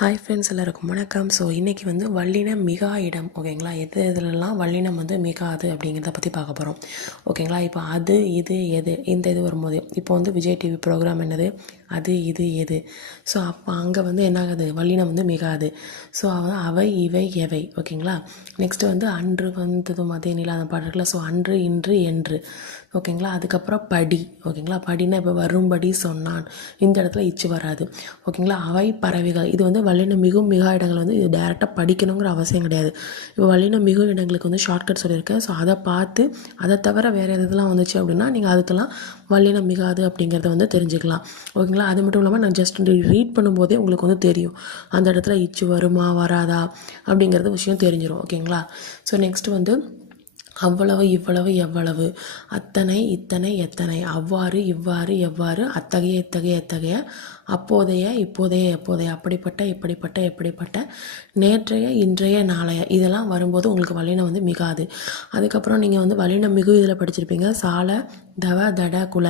Hi friends, எல்லாருக்கும் வணக்கம். So இன்றைக்கி வந்து வல்லினம் மிகா இடம், ஓகேங்களா? எதுலலாம் வல்லினம் வந்து மிகாது அப்படிங்கிறத பற்றி பார்க்க போகிறோம், ஓகேங்களா? இப்போ அது இது எது இந்த இது வரும்போது இப்போ வந்து விஜய் டிவி ப்ரோக்ராம் என்னது அது இது எது. ஸோ அப்போ அங்கே வந்து என்ன ஆகுது, வல்லினம் வந்து மிகாது. ஸோ அவை இவை எவை, ஓகேங்களா? நெக்ஸ்ட்டு வந்து அன்று வந்தது மதே நிலாத பாடல்கள. ஸோ அன்று இன்று என்று, ஓகேங்களா? அதுக்கப்புறம் படி, ஓகேங்களா? படினா இப்போ வரும்படி சொன்னான், இந்த இடத்துல இச்சு வராது, ஓகேங்களா? அவை பறவைகள், இது வந்து வல்லினம் மிகும் மிகா இடங்கள் வந்து இது டேரெக்டாக படிக்கணுங்கிற அவசியம் கிடையாது. இப்போ வல்லினம் மிகும் இடங்களுக்கு வந்து ஷார்ட்கட் சொல்லியிருக்கேன். ஸோ அதை பார்த்து அதை தவிர வேறு எதுலாம் வந்துச்சு அப்படின்னா நீங்கள் அதுக்கெல்லாம் வல்லினம் மிகாது அப்படிங்கிறத வந்து தெரிஞ்சுக்கலாம், ஓகேங்களா? அது மட்டும் இல்லாமல் நான் ஜஸ்ட் ரீட் பண்ணும்போதே உங்களுக்கு வந்து தெரியும் அந்த இடத்துல இச்சு வருமா வராதா அப்படிங்கிறது விஷயம் தெரிஞ்சிடும், ஓகேங்களா? ஸோ நெக்ஸ்ட்டு வந்து அவ்வளவு இவ்வளவு எவ்வளவு, அத்தனை இத்தனை எத்தனை, அவ்வாறு இவ்வாறு எவ்வாறு, அத்தகைய இத்தகைய எத்தகைய, அப்போதைய இப்போதைய எப்போதைய, அப்படிப்பட்ட இப்படிப்பட்ட எப்படிப்பட்ட, நேற்றைய இன்றைய நாளைய, இதெல்லாம் வரும்போது உங்களுக்கு வல்லினம் வந்து மிகாது. அதுக்கப்புறம் நீங்கள் வந்து வல்லினம் மிகு இதில் படிச்சிருப்பீங்க, சால தவ தட குல,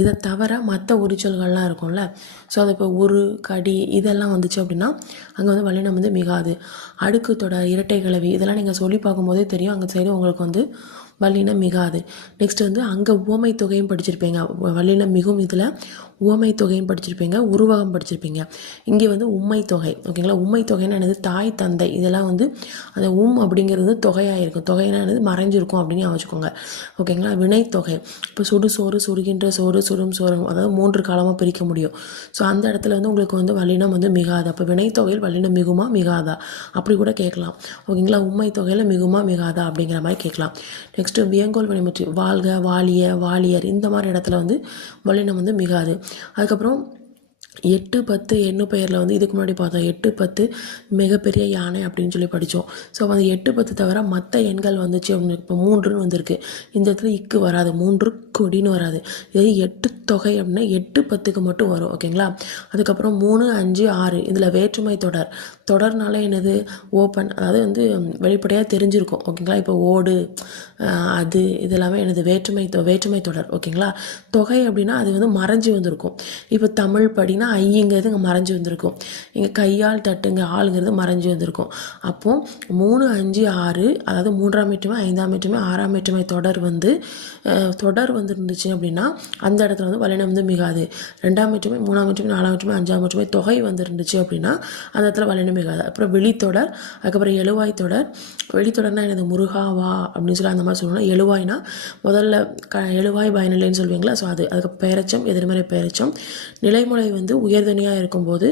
இதை தவிர மற்ற உரிச்சொல்கள்லாம் இருக்கும்ல. ஸோ அது இப்போ உரு கடி இதெல்லாம் வந்துச்சு அப்படின்னா அங்கே வந்து வல்லினம் வந்து மிகாது. அடுக்கு தொடர், இரட்டை கிளவி, இதெல்லாம் நீங்கள் சொல்லி பார்க்கும்போதே தெரியும் அங்கே சைடு உங்களுக்கு வந்து வல்லினம் மிகாது. நெக்ஸ்ட் வந்து அங்கே உவமை தொகையும் படிச்சிருப்பீங்க, வல்லினம் மிகும் இதில் உவமை தொகையும் படிச்சிருப்பீங்க, உருவகம் படிச்சிருப்பீங்க. இங்கே வந்து உம்மை தொகை, ஓகேங்களா? உம்மை தொகைன்னு என்னது, தாய் தந்தை, இதெல்லாம் வந்து அந்த அப்படிங்கிறது தொகையாக இருக்கும், தொகைனா என்னது மறைஞ்சிருக்கும் அப்படின்னு வச்சுக்கோங்க, ஓகேங்களா? வினைத்தொகை, இப்போ சுடு சோறு, சுடுகின்ற சோறு, சுடும் சோறு, அதாவது 3 காலமாக பிரிக்க முடியும். ஸோ அந்த இடத்துல வந்து உங்களுக்கு வந்து வல்லினம் வந்து மிகாது. அப்போ வினைத்தொகையில் வல்லினம் மிகுமா மிகாதா அப்படி கூட கேட்கலாம், ஓகேங்களா? உம்மை தொகையில் மிகுமா மிகாதா அப்படிங்கிற மாதிரி கேட்கலாம். நெக்ஸ்ட்டு வியங்கோல் வினைமுற்று, வாழ்க வாலிய வாலியர், இந்த மாதிரி இடத்துல வந்து வல்லினம் வந்து மிகாது. அதுக்கப்புறம் 8 10 எண்ணு பெயரில் வந்து இதுக்கு முன்னாடி பார்த்தோம், 8 10 மிகப்பெரிய யானை அப்படின்னு சொல்லி படித்தோம். ஸோ அந்த 8 10 தவிர மற்ற எண்கள் வந்துச்சு அப்படின்னு, இப்போ 3ன்னு வந்திருக்கு, இந்த இடத்துல இக்கு வராது, 3 கொடின்னு வராது. இது 8 தொகை அப்படின்னா 8 10க்கு மட்டும் வரும், ஓகேங்களா? அதுக்கப்புறம் 3 5 6, இதில் வேற்றுமை தொடர், தொடர்னால என்னது ஓப்பன், அதாவது வந்து வெளிப்படையாக தெரிஞ்சிருக்கும், ஓகேங்களா? இப்போ ஓடு அது இதெல்லாமே எனது வேற்றுமை தொடர், ஓகேங்களா? தொகை அப்படின்னா அது வந்து மறைஞ்சு வந்திருக்கும். இப்போ தமிழ் படினா ஐங்கிறது இங்கே மறைஞ்சு வந்திருக்கும், இங்கே கையால் தட்டுங்க ஆளுங்கிறது மறைஞ்சு வந்திருக்கும். அப்போது 3 5 6, அதாவது 3ஆம் வேற்றுமை 5ஆம் வேற்றுமை 6ஆம் வேற்றுமை தொடர் வந்து இருந்துச்சு அப்படின்னா அந்த இடத்துல வந்து வல்லினம் வந்து மிகாது. 2ஆம் வேற்றுமை 3ஆம் வேற்றுமை 4ஆம் வேற்றுமை 5ஆம் வேற்றுமை தொகை வந்து இருந்துச்சு அப்படின்னா அந்த இடத்துல வல்லினம் மிகாது. அப்புறம் வெளித்தொடர், அதுக்கப்புறம் எழுவாய் தொடர். வெளித்தொடர்னா எனது முருகாவா அப்படின்னு சொல்லி அந்த மாதிரி சொல்லணும். எழுவாய்னா முதல்ல எழுவாய் பயனில்லைன்னு சொல்லுவீங்களா, ஸோ அதுக்கு பெயரச்சம் எதிர்மறை பெயரச்சம். நிலைமொழி வந்து உயர்தனியாக இருக்கும்போது